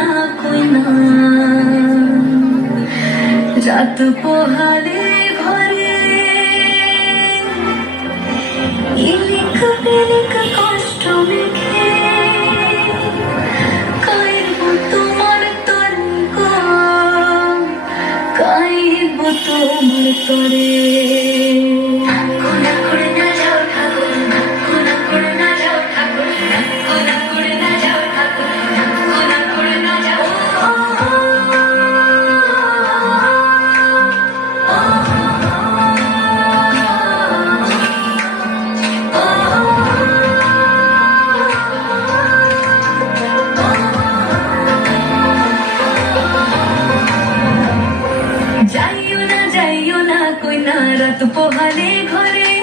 না কই না রাত পোহালে ঘরে ইলিক বিলিক কষ্ট মেখে কাইব তোমার তরে কাইব তোমার তরে যাইও না কই না রাত পোহালে ঘরে